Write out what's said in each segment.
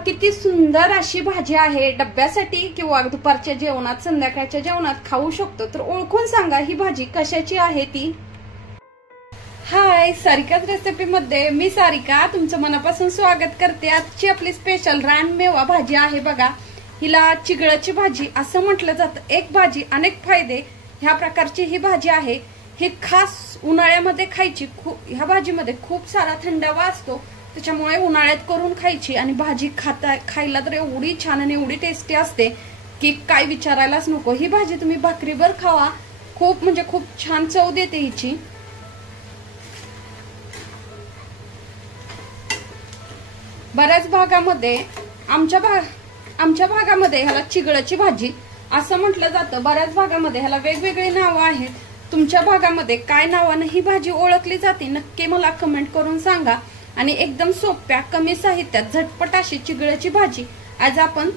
किती सुंदर अशी भाजी आहे, डब्यासाठी किंवा दुपारच्या जेवणात संध्याकाळच्या जेवणात खाऊ शकतो। तर ओळखून सांगा ही भाजी कशाची आहे ती। हाय, सारिकाच रेसिपी मध्ये मी सारिका तुमचं मनापासून स्वागत करते। आजची आपली स्पेशल रानमेवा भाजी आहे बघा। हिला चिगळाची भाजी असं म्हटलं जातं। एक भाजी अनेक फायदे ह्या प्रकारची ही भाजी आहे। ही खास उन्हाळ्यामध्ये खायची। ह्या भाजीमध्ये खूप सारा थंडावा असतो, त्याच्यामुळे उन्हाळ्यात करून खायची। आणि भाजी खायला तर एवढी छान आणि एवढी टेस्टी असते की काय विचारायलाच नको। ही भाजी तुम्ही भाकरीवर खावा, खूप म्हणजे खूप छान चव देते हिची। बऱ्याच भागामध्ये आमच्या भागामध्ये ह्याला चिगळाची भाजी असं म्हटलं जातं। बऱ्याच भागामध्ये ह्याला वेगवेगळी नावं आहेत। तुमच्या भागामध्ये काय नावाने ही भाजी ओळखली जाते नक्की मला कमेंट करून सांगा। आणि एकदम सोप्या कमी साहित्यात झटपट अशी चिगळाची भाजी आज आपण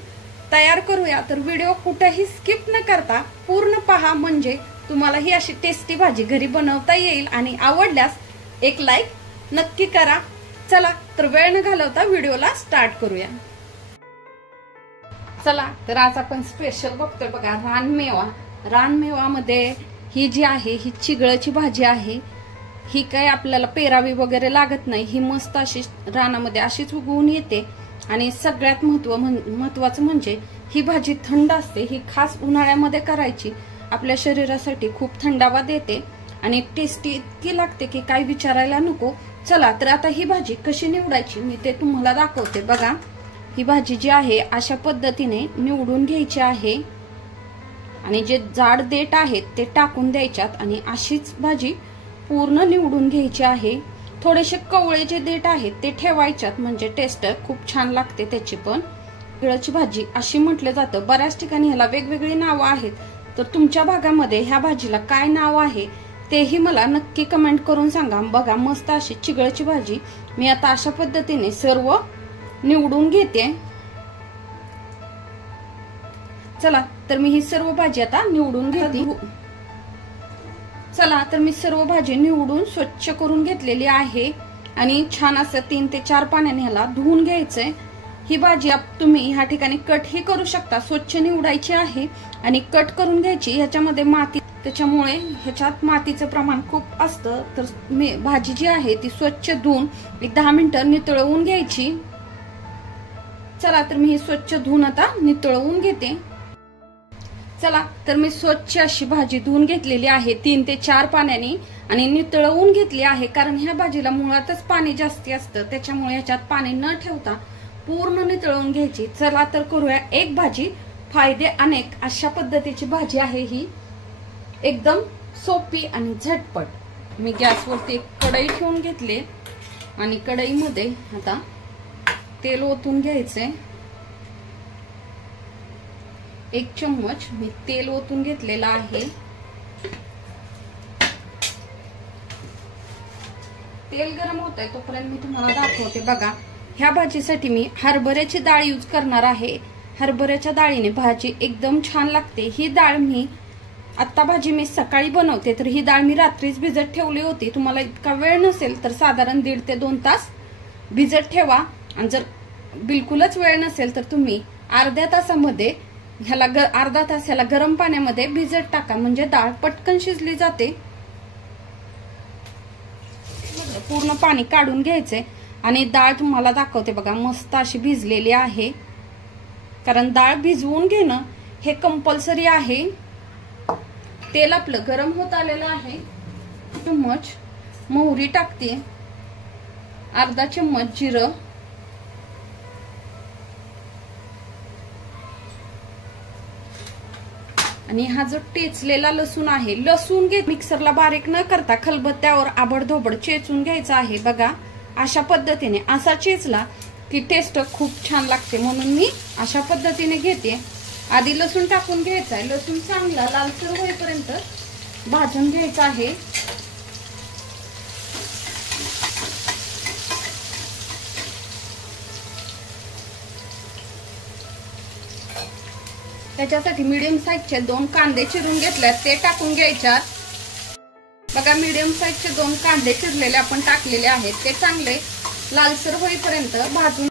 तयार करूया। तर व्हिडिओ कुठेही स्किप न करता पूर्ण पहा, म्हणजे तुम्हाला ही अशी टेस्टी भाजी घरी बनवता येईल। आणि आवडल्यास एक लाईक नक्की करा। चला तर वेळ न घालवता व्हिडिओला स्टार्ट करूया। चला तर आज आपण स्पेशल बघतोय बघा रानमेवा। रानमेवामध्ये ही जी आहे ही चिगळाची भाजी आहे। ही काय आपल्याला पेरावी वगैरे लागत नाही। ही मस्त अशी रानामध्ये अशीच उगवून येते। आणि सगळ्यात महत्वाचं म्हणजे ही भाजी थंड असते। ही खास उन्हाळ्यामध्ये करायची, आपल्या शरीरासाठी खूप थंडावा देते आणि टेस्टी इतकी लागते की काय विचारायला नको। चला तर आता ही भाजी कशी निवडायची मी ते तुम्हाला दाखवते बघा। ही भाजी जी आहे अशा पद्धतीने निवडून घ्यायची आहे आणि जे जाड देठ आहेत ते टाकून द्यायच्यात आणि अशीच भाजी पूर्ण निवडून घ्यायची आहे। थोडेसे कवळे जे देठ आहेत ते ठेवायच्यात, म्हणजे टेस्ट खूप छान लागते त्याची। पण चिगळाची भाजी अशी म्हटलं जातं। बऱ्याच ठिकाणी ह्याला वेगवेगळी नावं आहेत। तर तुमच्या भागामध्ये ह्या भाजीला काय नाव आहे तेही मला नक्की कमेंट करून सांगा। बघा मस्त अशी चिगळाची भाजी मी आता अशा पद्धतीने सर्व निवडून घेते। चला तर मी ही सर्व भाजी आता निवडून घेते। चला तर मी सर्व भाजी निवडून स्वच्छ करून घेतलेली आहे आणि छान असं 3 ते 4 पाण्याने ह्याला धुवून घ्यायचंय। ही भाजी तुम्ही ह्या ठिकाणी कट ही करू शकता। स्वच्छ निवडायची आहे आणि कट करून घ्यायची। ह्याच्यामध्ये माती, त्याच्यामुळे ह्याच्यात मातीचं प्रमाण खूप असतं। तर मी भाजी जी आहे ती स्वच्छ धुवून 10 मिनिटं नितळवून घ्यायची। चला तर मी ही स्वच्छ धुवून आता नितळवून घेते। चला तर मी स्वच्छ अशी भाजी धुवून घेतलेली आहे 3 ते 4 पाण्याने आणि नितळवून घेतली आहे। कारण ह्या भाजीला मुळातच पाणी जास्ती असतं, त्याच्यामुळे ह्याच्यात पाणी न ठेवता पूर्ण नितळवून घ्यायची। चला तर करूया एक भाजी फायदे अनेक अशा पद्धतीची भाजी आहे ही, एकदम सोपी आणि झटपट। मी गॅसवरती एक कढई ठेवून घेतली आणि कढईमध्ये आता तेल ओतून घ्यायचंय। 1 चम्मच मी तेल ओतून घेतलेला आहे। तेल गरम होत आहे तोपर्यंत मी तुम्हाला दाखवते बघा। ह्या भाजीसाठी मी हरभऱ्याची डाळ यूज करणार आहे। हरभऱ्याच्या डाळीने भाजी एकदम छान लागते। ही डाळ आता भाजी मी सकाळी बनवते, तर ही डाळ मी रात्रीच भिजत ठेवली होती। तुम्हाला इतका वेळ नसेल तर साधारण 1.5 ते 2 तास भिजत ठेवा। आणि जर बिलकुलच वेळ नसेल तर तुम्ही अर्ध्या तासामध्ये अर्धा तास ह्याला गरम पाण्यामध्ये भिजत टाका, म्हणजे डाळ पटकन शिजली जाते। पूर्ण पाणी काढून घ्यायचंय आणि डाळ तुम्हाला दाखवते बघा मस्त अशी भिजलेली आहे। कारण डाळ भिजवून घेणं हे कंपल्सरी आहे। तेल आपलं गरम होत आलेलं आहे। चम्मच मोहरी टाकते, अर्धा चम्मच जिरं, आणि हा जो टेचलेला लसूण आहे, लसूण मिक्सरला बारीक न करता खलबत्त्यावर आबडधोबड चेचून घ्यायचा आहे बघा। अशा पद्धतीने असा चेचला की टेस्ट खूप छान लागते, म्हणून मी अशा पद्धतीने घेते। आधी लसूण टाकून घ्यायचा आहे। लसूण चांगला लालसर होईपर्यंत भाजून घ्यायचा आहे। त्याच्यासाठी मीडियम साईजचे 2 कांदे चिरून घेतल्यात, ते टाकून घ्यायच्यात बघा। मीडियम साईजचे 2 कांदे चिरलेले आपण टाकलेले आहेत, ते चांगले लालसर होईपर्यंत भाजून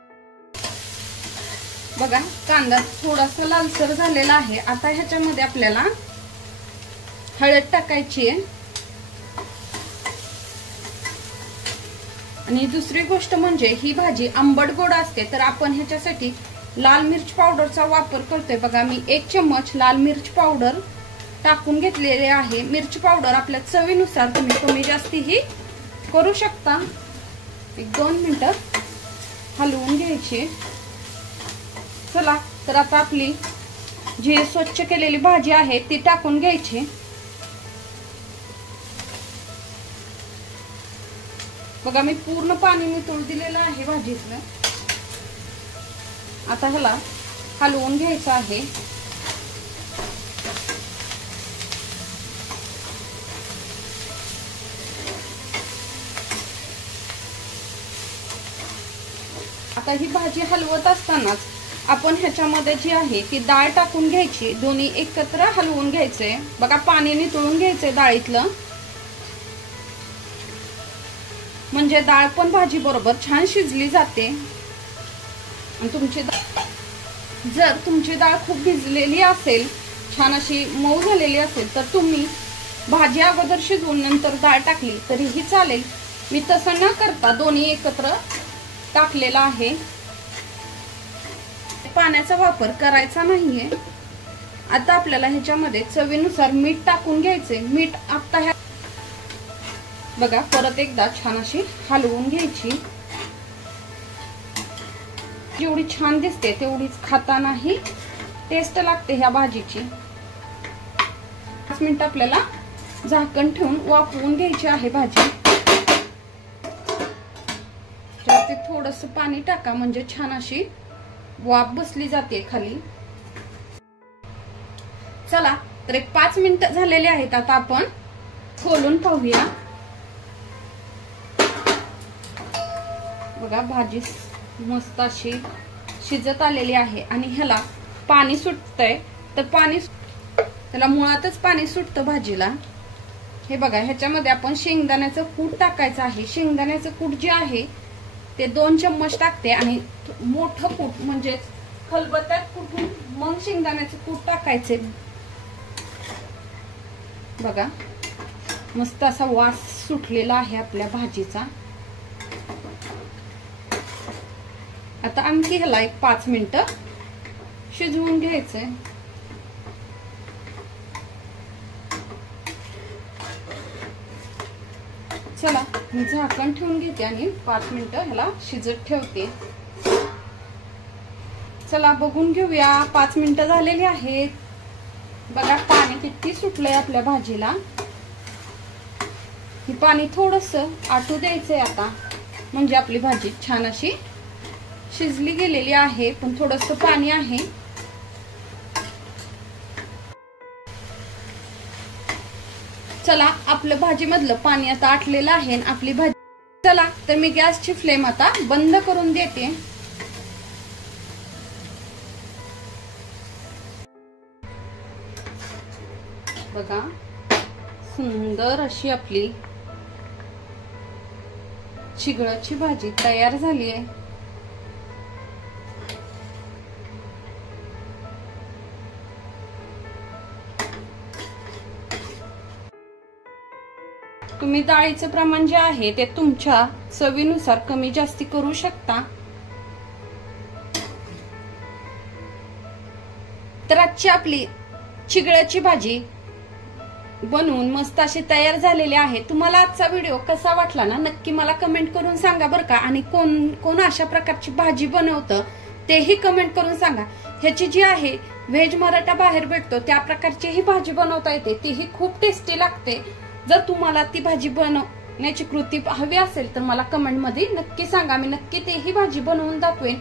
बघा कांदा थोडासा लालसर झालेला आहे। आता ह्याच्यामध्ये आपल्याला हळद टाकायची आहे। आणि दुसरी गोष्ट म्हणजे ही भाजी आंबट गोड असते, तर आपण ह्याच्यासाठी लाल मिर्च पावडरचा वापर करतोय। बघा मी 1 चम्मच लाल मिर्च पावडर टाकून घेतलेले आहे। मिरची पावडर आपल्या चवीनुसार तुम्ही कमी जास्तीही करू शकता। 1-2 मिनिटं हलवून घ्यायची। चला तर आता आपली जी स्वच्छ केलेली भाजी आहे ती टाकून घ्यायची। बघा मी पूर्ण पाणी नितळून दिलेलं आहे भाजीतलं। आता ह्याला हलवून घ्यायचं आहे। आता ही भाजी हलवत असतानाच आपण ह्याच्यामध्ये जी आहे ती डाळ टाकून घ्यायची। दोन्ही एकत्र हलवून घ्यायचे। बघा पाणी नितळून घ्यायचे डाळीतलं, म्हणजे डाळ पण भाजी बरोबर छान शिजली जाते। आणि जर तुमची डाळ खूप भिजलेली असेल, छान अशी मऊ झालेली असेल, तर तुम्ही भाजी अगोदर शिजवून नंतर डाळ टाकली तरीही चालेल। मी तसं न करता दोन्ही एकत्र टाकलेला आहे। पाण्याचा वापर करायचा नाहीये। आता आपल्याला ह्याच्यामध्ये चवीनुसार मीठ टाकून घ्यायचे। मीठ आता ह्या बघा परत एकदा छान अशी हलवून घ्यायची। जेवढी छान दिसते तेवढीच खातानाही टेस्ट लागते ह्या भाजीची। 5 मिनिटं आपल्याला झाकण ठेवून वाफवून घ्यायची आहे भाजी। त्यात थोडंसं पाणी टाका, म्हणजे छान अशी वाफ बसली जाते खाली। चला तर 5 मिनिटं झालेली आहेत। आता आपण खोलून पाहूया। बघा भाजी मस्त अशी शिजत आलेली आहे आणि ह्याला पाणी सुटतंय, तर पाणी त्याला मुळातच पाणी सुटतं भाजीला। हे बघा ह्याच्यामध्ये आपण शेंगदाण्याचं कूट टाकायचं आहे। शेंगदाण्याचं कूट जे आहे ते 2 चम्मच टाकते आणि मोठं कूट म्हणजे खलबत्त्यात कुटून मग शेंगदाण्याचं कूट टाकायचे। बघा मस्त असा वास सुटलेला आहे आपल्या भाजीचा। आता आणखी ह्याला 5 मिनिटं शिजवून घ्यायचंय। चला मी झाकण ठेवून घेते आणि 5 मिनिटं ह्याला शिजत ठेवते। चला बघून घेऊया। 5 मिनिटं झालेली आहेत। बघा पाणी किती सुटलंय आपल्या भाजीला। हे पाणी थोडंसं आटू द्यायचंय आता, म्हणजे आपली भाजी छान अशी शिजली गेलेली आहे, पण थोडंसं पाणी आहे। चला आपलं भाजी मधलं पाणी आता आटलेलं आहे आणि आपली भाजी। चला तर मी गॅसची फ्लेम आता बंद करून देते। बघा सुंदर अशी आपली चिगळाची भाजी तयार झाली आहे। तुम्ही डाळीचं प्रमाण जे आहे ते तुमच्या चवीनुसार कमी जास्ती करू शकता। तर आजची आपली चिगळाची भाजी बनवून मस्त अशी तयार झालेली आहे। तुम्हाला आजचा व्हिडिओ कसा वाटला ना नक्की मला कमेंट करून सांगा बरं का। आणि कोण अशा प्रकारची भाजी बनवतं तेही कमेंट करून सांगा। ह्याची जी आहे व्हेज मराठा बाहेर भेटतो त्या प्रकारची ही भाजी बनवता येते, तीही खूप टेस्टी लागते। जर तुम्हाला ती भाजी बनवण्याची कृती हवी असेल तर मला कमेंट मध्ये नक्की सांगा, मी नक्की तेही भाजी बनवून दाखवेन।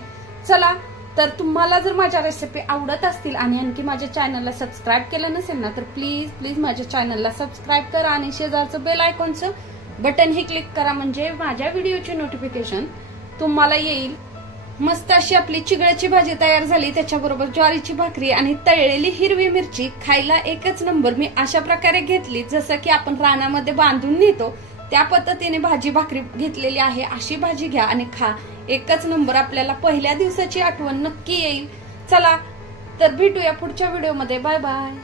चला तर तुम्हाला जर माझ्या रेसिपी आवडत असतील आणि आणखी माझ्या चॅनलला सबस्क्राईब केलं नसेल ना तर प्लीज माझ्या चॅनलला सबस्क्राईब करा आणि शेजारचं बेल आयकॉनचं बटन ही क्लिक करा, म्हणजे माझ्या व्हिडिओचे नोटिफिकेशन तुम्हाला येईल। मस्त अशी आपली चिगळाची भाजी तयार झाली, त्याच्याबरोबर ज्वारीची भाकरी आणि तळलेली हिरवी मिरची खायला एकच नंबर। मी अशा प्रकारे घेतली जसं की आपण रानामध्ये बांधून नेतो त्या पद्धतीने भाजी भाकरी घेतलेली आहे। अशी भाजी घ्या आणि खा, एकच नंबर। आपल्याला पहिल्या दिवसाची आठवण नक्की येईल। चला तर भेटूया पुढच्या व्हिडिओमध्ये. Bye bye.